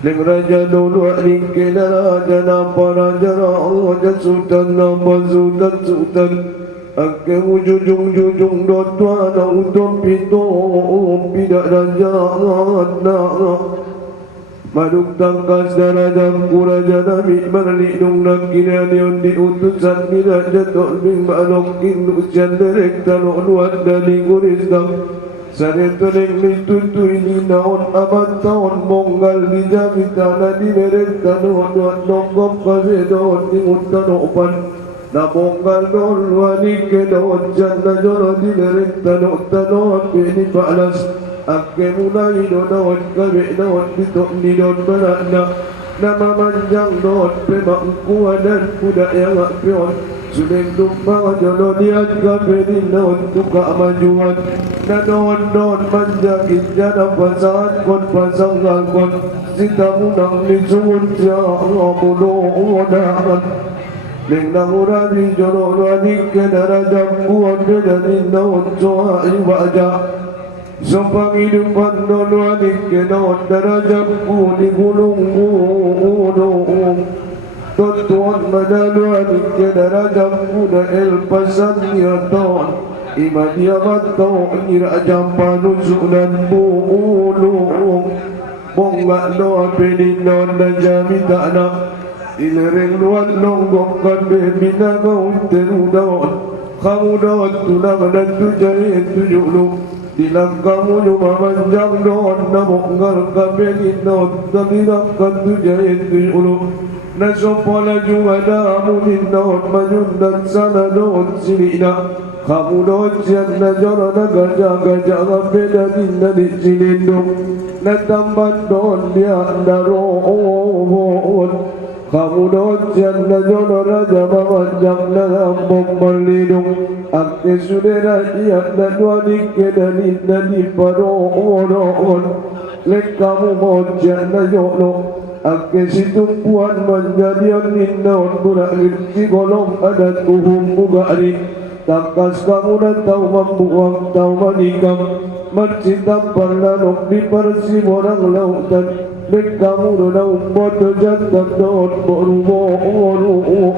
Ling raja dulu ling kena raja napa raja raja sultan napa sultan ake ujung dot wana untuk pito tidak raja na maduk tangkas raja kuraja nabi berlindung nak kira dion diutusan bila jatuh bing balok indusian derek talok luat dari guris dam Sare tereng litutu ini naon abad tahun monggal di jamitana di leret tanuan nonggom kase daun di utanopan na monggal don wani ke daun janda joro di leret tanuan peni palas akke mulai daun kabe daun ditok di daun beranda nama manjang daun pemang kuadan kuda yang akpion sudah tumpang jodoh lihat kabin daun tuka majuan na don manjangin jana pasahan kon pasang kon sita munang lisun siya mudohan ling nangurani jodoh wani kenarajam kuan bedanin daun soa ibaja sompang hidupan don wani kenaon darajam ku di gunung Tuan madaluan kena muda el pasan ya ton ima dia bato ngira jampan usulan bulung bonga doa pelinon dan jamita na ilereng luan nonggok kan bebina kau terudon kamu don tulang dan tujai tujulu dilang kamu cuma manjang don namonggal kan belinon talilang kan tujai tujulu Nasopola juga damu nindaun majun dan sana don silina kamu don sian najora nagaja beda ninda di silindung natamban don dia daroon kamu don sian najora raja mamanjang nagambong berlindung akte sudera iya nadwa dikeda ninda di paroon lek kamu mon sian najolo Ake situ puan menjadian nindaun budak irti golong adat uhum bugari takas kamu dan tahu membuang tahu manikam mencinta perlanok di persi orang lautan lek kamu dan bodoh jantan daun boru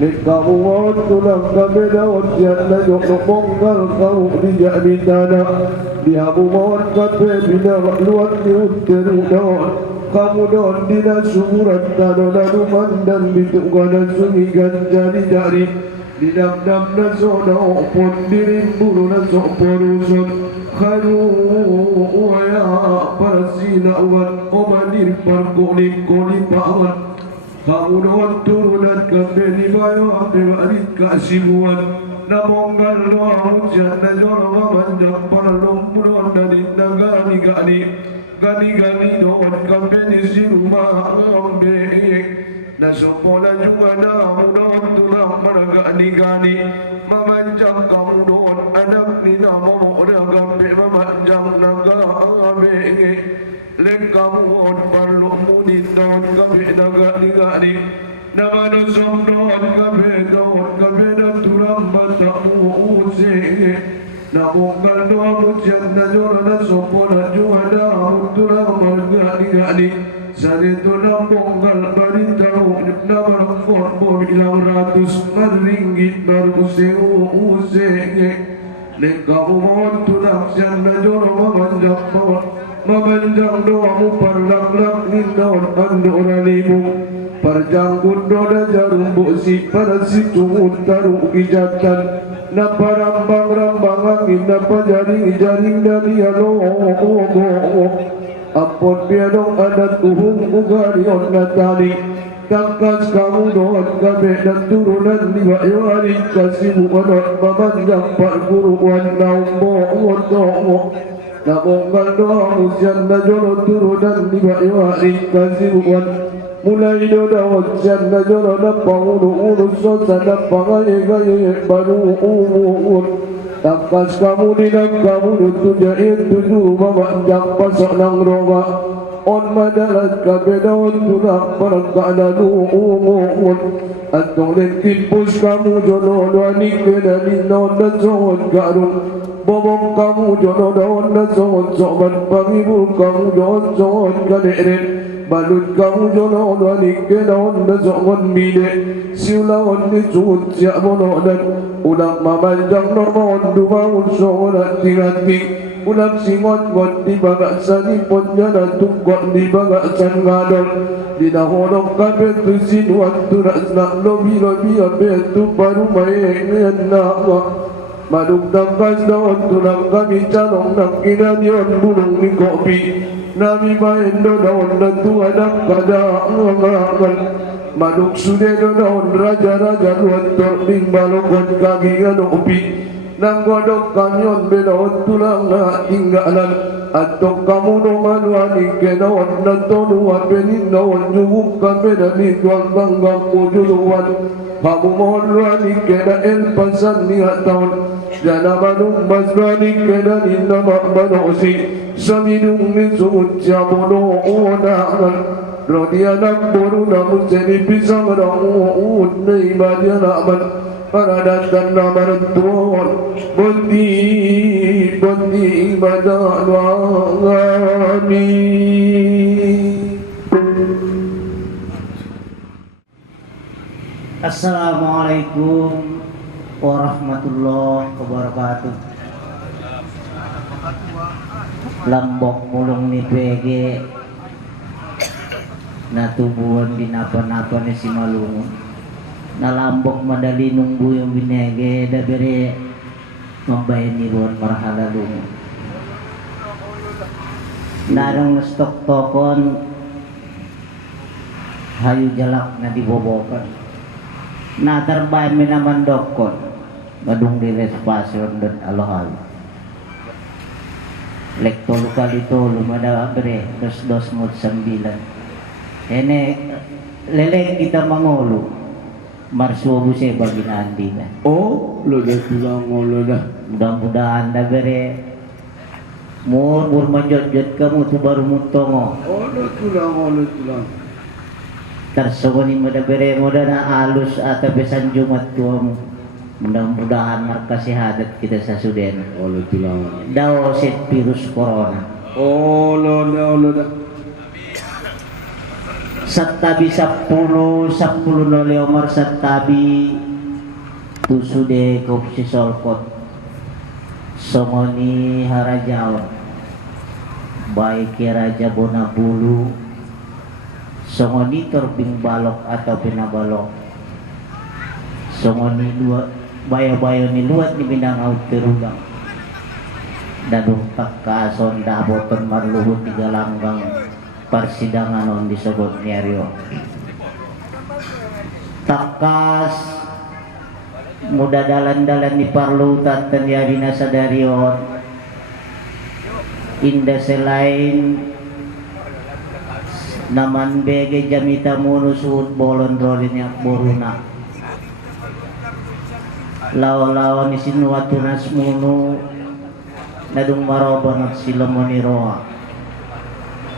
lek kamu on tulang kami daun janda jok monggal kau dijadi tanah dihabu mohon kape bina luar di unteru daun kamu don dina sumuran tano lalu mandang ditukana sungi ganjani dari didam-dam na soda opon dirim buru na soporuson kharu ya parasina uwan omanir parkolik pawan kamu don turunan kembali bayo apewarit kasimuan namonggal doa hujan na jorong amanjang paralom buruan dari nagani gani don kambeni si rumah ambe nasopola juga daun don tulang maragani memanjang kamu don anak ni namo ragambe memanjang naga ambe lek kamu on parlo muni don kambe nagani nama dosom don kambe dan tulang matamu uze Namonggal doa mujian najor nasopola juga daun tulang margani Sari tulang monggal barintau nama rakor bilang ratus ringgit baru uze lek kamu mohon tulang sian najor memanjang doamu parlak nindaun andoranimu parjangkut doda jarum bosi pada situ taruh ijatan napa rambang angin napa jaring dari alogo Ampun biadong adat uhung ugarion natali Tangkas kamu doon kami dan turunan lima yari kasibuan memanjang perguruan naumbo untongo Namungkan doang usian na jono turunan lima yari kasibuan Mulai doon usian na jono na pangulo-ulo sosa na pangaye-gaye baru uun Tangkas kamu dinang kamu tujain tuju memanjang pasok ng Roma On madalat kabedaon tulak paragkadaluun At nung timpus kamu jono Luanik kenalinon na soon karong Bobong kamu jono doon na soon Soban pangibul kamu doon soon kanirin Balut kamu jono Luanik kenaon na soon mide Siulaon ni suot siya mononan Ulang mamanjang normaon Dumaon soon at tingating Ulang singot-ngot di baga sa lipot niya na tungkot di baga sa ngadol Di nahulong kapit tu sinuat turas na lobi-lobi abet tu paru mayengan na Madugdang kas daon tulang kami calong ng kinanyon bulong ni kopi Nami maendo daon na tuanak kadaangan Madug sudedo daon raja-raja luat torbing balokon kami nganupi Nang godok kanyon bedaon tulang na tinggalan Atok kamu no manuani kenaon na tonuan beninaon Jubuk kami na nituang banggang ujuluan Kamu mohon luani kena elpasan niya taon Jana manung masrani kena nina makmanosi Samidung ni suut siya mono unangan Rodia nak boru namun seni pisang rauun na ibadia naman Para datang nama rentuan Bondi badan wangani Assalamualaikum warahmatullahi wabarakatuh Lambok mulung ni PG Natubuan di napa-napa ni si Malungun Nalambok madali nunggu yung binege dabere membayar niruan marhala lungo narang stok tokon hayu jalak na dibobokan natarbay minaman dokon madung di respasyon dan alohal lekto luka dito lumada abere dos mod 9 ene leleng kita mangolo marsuo saya bagi nanti na. Oh, lo dah tulang lo dah. Mudah-mudahan dah bere. Mur manjot-jot kamu tu baru mutongo. Oh, lo tulang. Tersogoni muda bere muda na alus atau besan Jumat tuamu. Mudah-mudahan markas sehat kita sasuden. Oh, lo tulang. Daw set virus corona. Oh, lo dah. Satabi 10 no leomar satabi tusude kopsi solkot somoni harajao baik raja Bonabulu somoni torbing balok atau pinabalok somoni dua bayo-bayo ni luat ni bindang out terulang dadung takkason daboton marluhut 3 langgang persidangan on disebut Nyario takas muda dalan-dalan di parlutan tenjadi nasadarion indah selain naman bege jamita munu suut bolon rolinnya boruna law-law ni sinuatunas munu nadung maroban at silamoni roa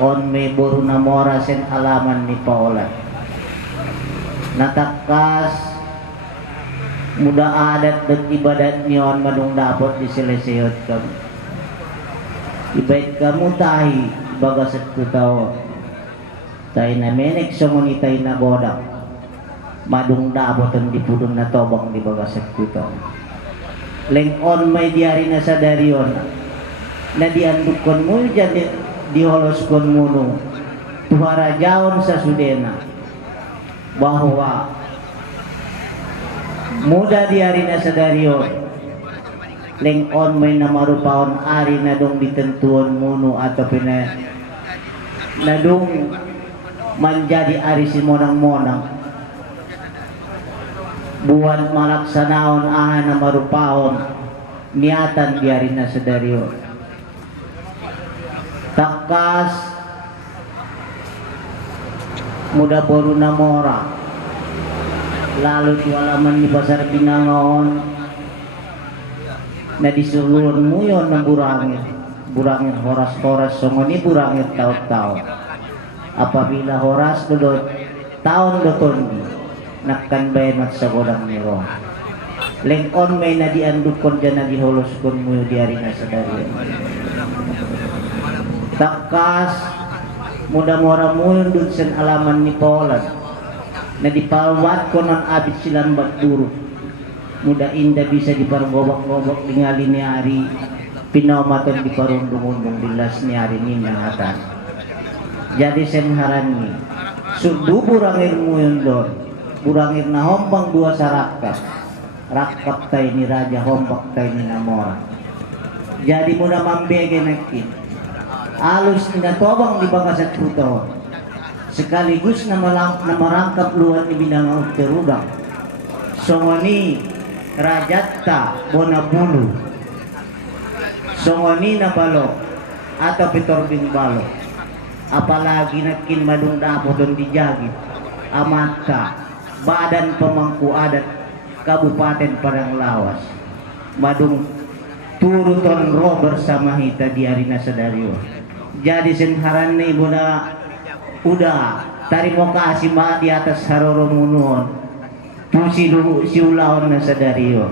on may boruna mora sen alaman ni Paula natakas muda adat dan ibadat niyon madung dapat diselesayot kamu ibait kamu tahi bagasat ko tao tayo na menek somoni tayo na bodak madung dapat ang dipudong na tobang di bagasat ko tao leng on may diari na sa darion na diandukon mo dyan diholos kon munu tuhara jaon sa sudena bahwa muda diari na sa darion leng on may namarupaon ari na dong ditentuan munu atau nadung menjadi arisi monang-monang buat malaksanaon ahana marupaon niatan biarina sedario takas muda boruna mora lalu tualaman di pasar Binangon na disulur muyon na burangir horas songoni burangir taut-taut apabila horas dodot tahun dotondi nakkan bayan mat sa godang niro lengkon may na diandukon dyan na diholoskon muyo diari na sa dari takas muda mora muyon dun sen alaman ni Poland na dipalwat ko ng abit silang bagduro muda inda bisa dipargobak-gobak ningali ni Ari pinaumaton diparundung-undung dilas ni Ari ni atas jadi senharan ni sudu burangir muyon doon burangir na hombang dua sa rakap tayo ni Raja hombak tayo ni Namora jadi muda mambege nakin alus ninatobang di bagasat putaw sekaligus na marangkap luar ni Binangon terudang songoni Rajatta Bonabulu songoni na balok atau pitorbing balok apalagi nakin madung dapoton dijagit amatka badan pemangku adat Kabupaten Padang Lawas madung turuton roh bersama hita di Arina Sadario jadi senharan ni bunda udah terima kasih mbak di atas haroro munuon si ulaon na Sadario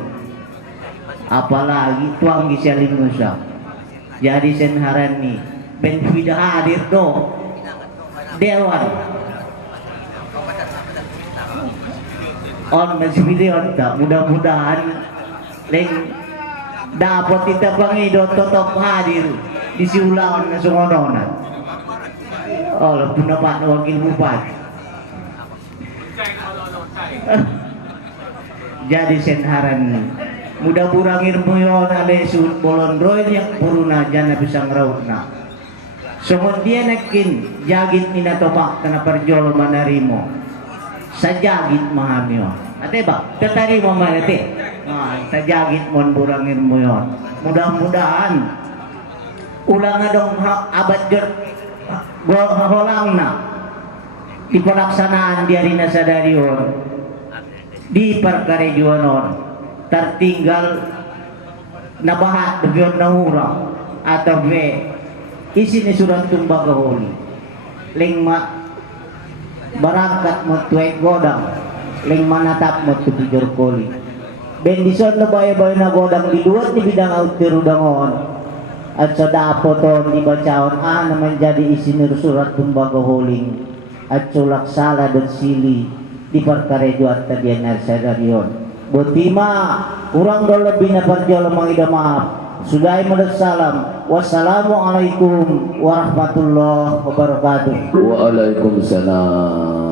apalagi tuang gisalin nusa jadi senharan ni ben tidak hadir do dewan on masih tak mudah-mudahan leng dapat kita pangido tetap hadir di si ulaon na sungononan oh pendapat wakil bupati jadi senharan mudah burangir muyon ale sud bolondroy yang puruna jana bisa ngerautna somon dia nakin jagit minatopak kana perjol manarimo sajagit mahamyo ate ba tatarimo manate sajagit mon burangir muyon mudah-mudahan ulang dong abad holangna di pelaksanaan di Arina Sadarion di Parkarejuanon tertinggal nabahat begion nahura atau be isi ni surat tumbaga holi lingma barangkat mo tuwek godang lingma natap mo tupijor koli bendison na bayo-bayo na godang diluat ni bidang auterudangon at sa dapoton dibacaon na menjadi isi ni surat tumbaga holing at sulak sala dan sili di Parkarejo at tadian na sa Darion Butima kurang do lebih na parjolo mangida maaf sudahi salam wassalamualaikum warahmatullahi wabarakatuh Waalaikumsalam